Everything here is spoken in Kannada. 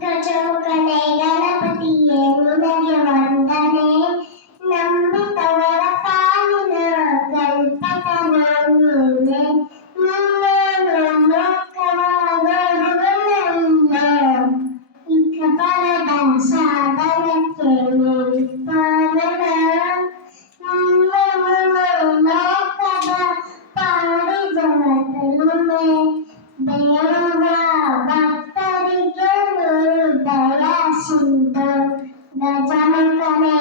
ಗಜಮುಖನೇ ಗಣಪತಿಯೇ ನಿನಗೆ ವಂದನೆ. ನಂಬಿದವರ ಪಾಲಿನ ಕಲ್ಪತನ ನೀನೆ. ನಿನ್ನನ್ನು ಮುಖವಾಗುವುದು ನನ್ನ ಇಕಬಲದ ಸಾಧನಕ್ಕೆ ನಿಂಪಾದನ. ನಿನ್ನನ್ನು ಲೋಕದ ಪಾಡಿದ ತಲುಮೆ. ಬೇಡುವ ಭಕ್ತರಿಗೆ ದಯ ಸಿಂಧು. ಗಜಮುಖನೇ